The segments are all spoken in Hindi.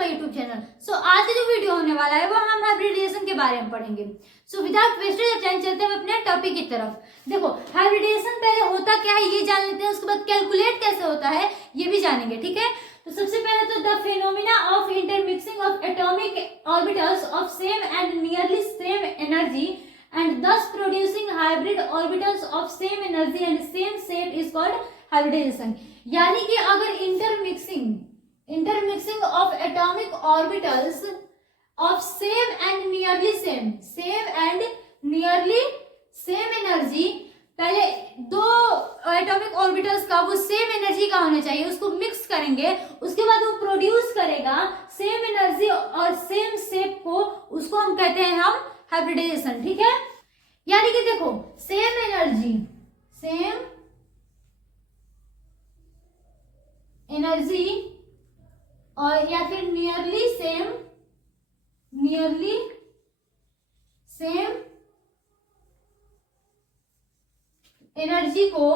My YouTube channel. सो आज का जो वीडियो होने वाला है वो हम हाइब्रिडेशन के बारे में पढ़ेंगे। सो विदाउट वेस्टेज टाइम चलते हैं अपने टॉपिक की तरफ। देखो हाइब्रिडेशन पहले होता क्या है ये जान लेते हैं, उसके बाद कैलकुलेट कैसे होता है ये भी जानेंगे, ठीक है। तो सबसे पहले तो the phenomena of intermixing of atomic orbitals of same and nearly same energy and thus producing hybrid orbitals of same energy and same shape is called hybridization। यानी कि अगर intermixing of atomic orbitals of same and nearly same energy, पहले दो एटॉमिक ऑर्बिटल्स का वो सेम एनर्जी का होना चाहिए, उसको मिक्स करेंगे, उसके बाद वो प्रोड्यूस करेगा सेम एनर्जी और सेम शेप को, उसको हम कहते हैं हम हाइब्रिडाइजेशन, ठीक है। यानी कि देखो सेम एनर्जी और या फिर नियरली सेम एनर्जी को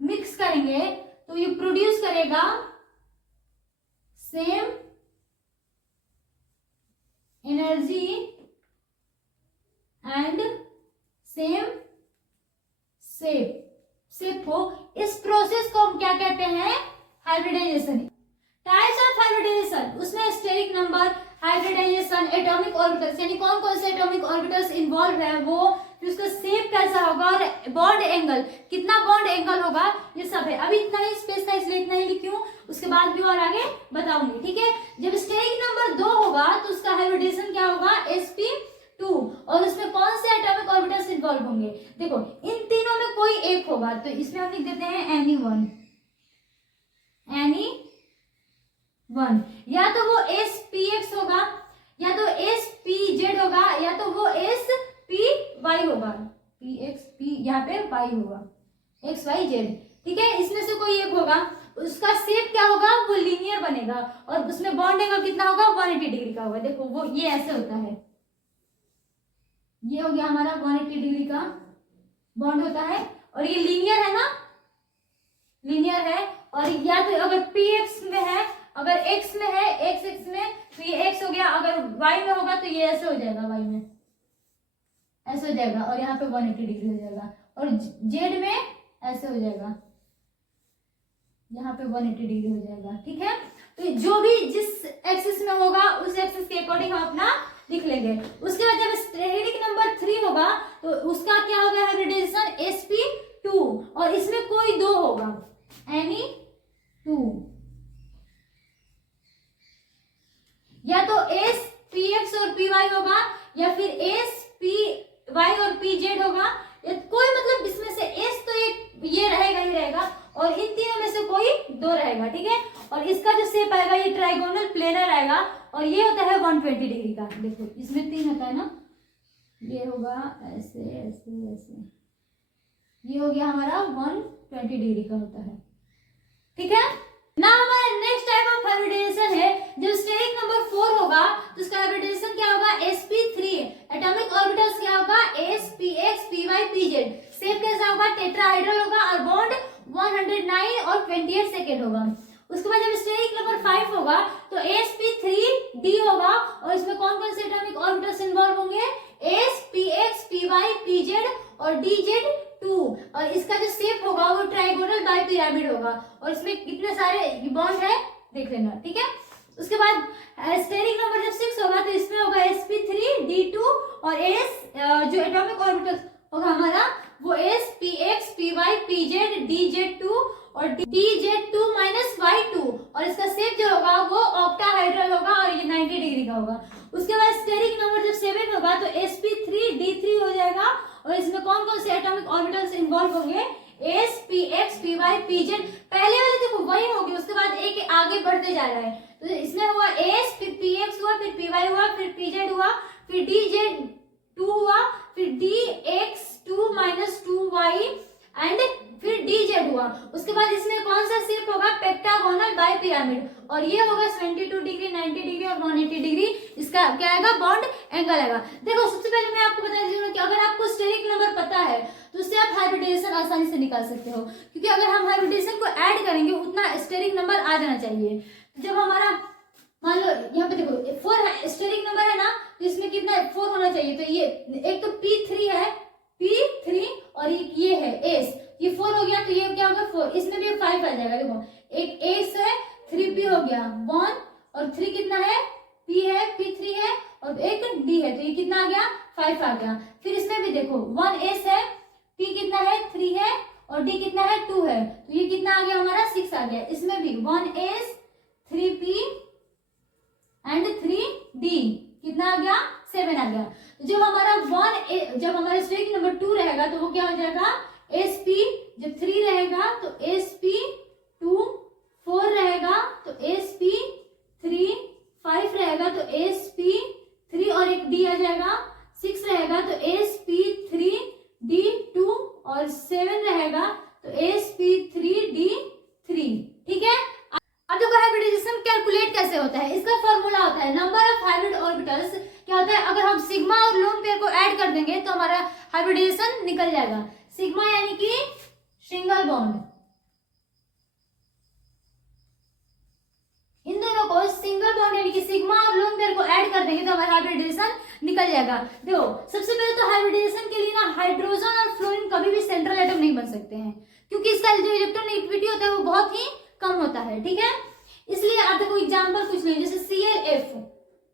मिक्स करेंगे तो ये प्रोड्यूस करेगा same energy and same shape को। इस प्रोसेस को हम क्या कहते हैं? हाइब्रिडाइजेशन। टाइप्स ऑफ हाइब्रिडाइजेशन, उसमें steric number, hybridization, atomic orbitals, यानी कौन कौन से एटॉमिक ऑर्बिटल्स इन्वॉल्व है वो, फिर उसका शेप कैसा होगा और बॉन्ड एंगल, कितना बॉन्ड एंगल होगा, ये सब है। अभी इतना ही स्पेस था इसलिए इतना ही लिखी हूँ, उसके बाद भी और आगे बताऊंगी, ठीक है। जब स्टेरिक नंबर 2 होगा तो उसका हाइब्रिडाइजेशन क्या होगा? sp2। और उसमें कौन से एटॉमिक ऑर्बिटल्स इन्वॉल्व होंगे? देखो इन तीनों में कोई एक होगा तो इसमें हम लिख देते हैं any1, या तो वो spx होगा, या तो spz होगा, या तो वो spy होगा, px p यहाँ पे y होगा, x y z, ठीक है। इसमें से कोई एक होगा, उसका शेप क्या होगा? वो लीनियर बनेगा और उसमें बॉन्ड एंगल कितना होगा? 180 डिग्री का होगा। देखो वो ये ऐसे होता है, ये हो गया हमारा 180 डिग्री का बॉन्ड होता है और ये लीनियर है ना, लीनियर है। और या तो अगर px में है, अगर x में है, x में तो ये x हो गया, अगर y में होगा तो ये ऐसे हो जाएगा, y में ऐसे हो जाएगा और यहाँ पे 180 डिग्री हो जाएगा, और z में ऐसे हो जाएगा, यहाँ पे 180 डिग्री हो जाएगा, ठीक है। तो जो भी जिस एक्सिस में होगा उस एक्सिस के अकॉर्डिंग हम अपना लिख लेंगे। उसके बाद जब स्टेरिक नंबर 3 होगा तो उसका क्या होगा? हाइब्रिडाइजेशन sp2, और इसमें कोई दो होगा, any2, या तो spx और py होगा, या फिर spy और pz होगा, या कोई मतलब इसमें से s तो एक ये रहेगा ही रहेगा और इन तीनों में से कोई दो रहेगा, ठीक है। और इसका जो शेप आएगा ये ट्राइगोनल प्लेनर आएगा और ये होता है 120 डिग्री का। देखो इसमें 3 होता है ना, ये होगा ऐसे ऐसे ऐसे, ये हो गया हमारा 120 डिग्री का होता है, ठीक है ना। हमारा नेक्स्ट टाइप ऑफ हाइब्रिडाइजेशन है, जब स्टेरिक नंबर 4 होगा तो उसका हाइब्रिडाइजेशन क्या होगा? sp3। एटॉमिक ऑर्बिटल्स क्या होगा? spx py pz। शेप कैसा होगा? टेट्राहाइड्रल होगा और बॉन्ड 109 और 28 सेकेंड होगा। उसके बाद जब स्टेरिक नंबर 5 होगा तो sp3d होगा और इसमें कौन कौन से एटॉमिक ऑर्बिटल्स इन्वॉल्व होंगे? spx py pz और dz2, और इसका जो शेप होगा वो ट्राइगोनल बाइपिरामिड होगा और इसमें कितने सारे बॉन्ड है देख लेना, ठीक है। उसके बाद स्टेरिक नंबर जब 6 होगा तो इसमें होगा sp3d2 और जो एटॉमिक ऑर्बिटल्स होगा हमारा वो spx py pz dz2 और dz2 माइनस y2, और इसका शेप जो होगा वो ऑक्टाहाइड्रल होगा और ये 90 डिग्री का होगा। उसके बाद स्टेरिक नंबर जब 7 होगा तो sp3d3 हो जाएगा और इसमें कौन कौन से एटॉमिक ऑर्बिटल्स इन्वॉल्व होंगे? spx py pz। पहले वाले देखो वही होगी, उसके बाद एक आगे बढ़ते जा रहा है, तो इसमें हुआ s, फिर px हुआ, फिर py हुआ, फिर pz हुआ, फिर dz2 हुआ, फिर dx2 माइनस 2y एंड फिर dz हुआ। उसके बाद इसमें कौन सा शेप होगा? पेक्टागोनल बाइपिरामिड, और ये होगा 72 डिग्री, 90 डिग्री और 180 डिग्री। इसका क्या आएगा? बॉन्ड एंगल आएगा। देखो सबसे पहले मैं आपको बता दूं कि अगर आपको स्टेरिक नंबर पता है तो उससे आप हाइब्रिडेशन आसानी से निकाल सकते हो, क्योंकि अगर हम हाइब्रिडेशन को ऐड करेंगे उतना स्टेरिक नंबर आ जाना चाहिए। जब हमारा मान लो यहाँ पे देखो 4 है, स्टेरिक नंबर है ना, तो इसमें कितना 4 होना चाहिए। तो ये एक तो P3 है, P3 और ये है S, ये 4 हो गया, तो ये क्या होगा 4, इसमें भी 5 आ जाएगा। देखो एक S है, 3P हो गया 1 और 3 कितना है, P है, P3 है और एक D है, तो ये कितना आ गया 5 आ गया। फिर इसमें भी देखो 1S है, P कितना है 3 है और D कितना है 2 है, तो ये कितना आ गया हमारा 6 आ गया। इसमें भी 1S 3P एंड 3D कितना आ गया 7 आ गया। तो जब हमारा जब हमारा स्टेरिक नंबर 2 रहेगा तो वो क्या हो जाएगा SP, जब 3 रहेगा तो SP2, 4 रहेगा तो SP3, 5 रहेगा तो SP3 और एक D आ जाएगा, 6 रहेगा तो SP3D2 और 7 रहेगा तो SP3D3। ठीक है। अब देखो हाइब्रिडाइजेशन कैलकुलेट कैसे होता है, इसका फॉर्मूला होता है नंबर ऑफ हाइब्रिड ऑर्बिटल्स। क्या होता है, अगर हम सिग्मा और लोन पेयर को ऐड कर देंगे तो हमारा हाइब्रिडाइजेशन निकल जाएगा। सिग्मा यानी कि सिंगल बॉन्ड, इन दोनों को सिंगल बॉन्ड यानी कि सिग्मा और लोन पेयर को ऐड कर देंगे तो हमारा हाइब्रिडाइजेशन निकल जाएगा। देखो सबसे पहले तो हाइब्रिडाइजेशन के लिए ना हाइड्रोजन और फ्लोरीन कभी भी सेंट्रल एटम नहीं बन सकते हैं, क्योंकि इसका जो इलेक्ट्रोनेगेटिविटी होता है वो बहुत ही कम होता है। ठीक है, इसलिए आप देखो एग्जांपल कुछ नहीं, जैसे ClF,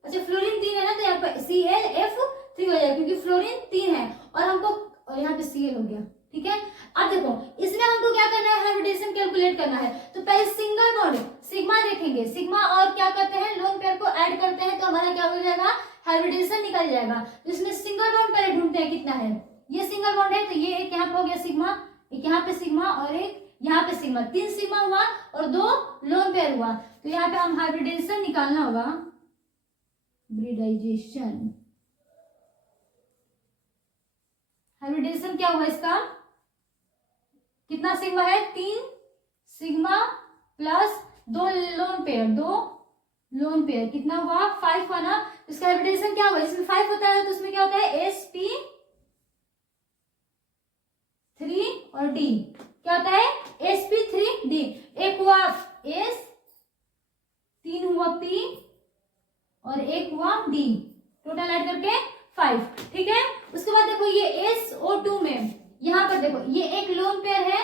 अच्छा फ्लोरीन 3 है ना, तो यहाँ पे ClF3 हो जाएगा क्योंकि फ्लोरीन 3 है और हमको, और यहाँ पे Cl हो गया। ठीक है, अब देखो इसमें हमको क्या करना है, हाइब्रिडेशन कैलकुलेट करना है। तो पहले सिंगल बॉन्ड सिग्मा देखेंगे, सिग्मा और क्या करते हैं लोन पेयर को ऐड करते हैं तो हमारा क्या हो जाएगा हाइब्रिडेशन निकल जाएगा। तो इसमें सिंगल बॉन्ड पहले ढूंढते हैं कितना है, ये सिंगल बॉन्ड है तो ये एक यहाँ पे हो गया सिग्मा, एक यहाँ पे सिग्मा और एक यहाँ पे सिग्मा, 3 सिग्मा हुआ और 2 लोन पेयर हुआ। तो यहाँ पे हम हाइब्रिडेशन निकालना होगा, हाइब्रिडाइजेशन, हाइब्रिडेशन क्या हुआ इसका, कितना सिग्मा है 3 sigma plus 2 lone pair, 2 lone pair कितना हुआ 5 हुआ ना। इसका हाइब्रिडेशन क्या हुआ, इसमें 5 होता है तो उसमें क्या होता है sp3 और d, क्या होता है sp3d, एक हुआ s, 3 हुआ p और एक हुआ d, टोटल ऐड करके 5। ठीक है, उसके बाद देखो ये SO2 में यहाँ पर देखो ये एक लोन पेयर है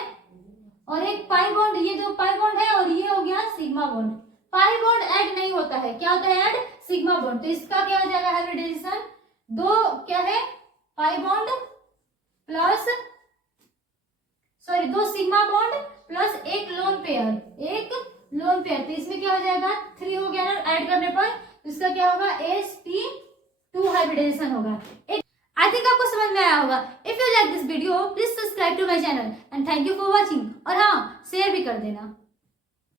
और एक पाई बॉन्ड, ये जो पाई बॉन्ड है और ये हो गया sigma bond. Pi bond add नहीं होता है, क्या होता है ऐड सिग्मा बॉन्ड। तो इसका क्या हो जाएगा हाइब्रिडाइजेशन, 2 क्या है pi bond plus 2 sigma bond plus एक लोन पेयर, तो इसमें क्या हो जाएगा 3 हो गया ना ऐड करने पर, तो इसका क्या होगा sp2 हाइब्रिडाइजेशन होगा। आई थिंक आपको समझ में आया होगा। If you like this video please subscribe to my channel and thank you for watching, और हाँ शेयर भी कर देना।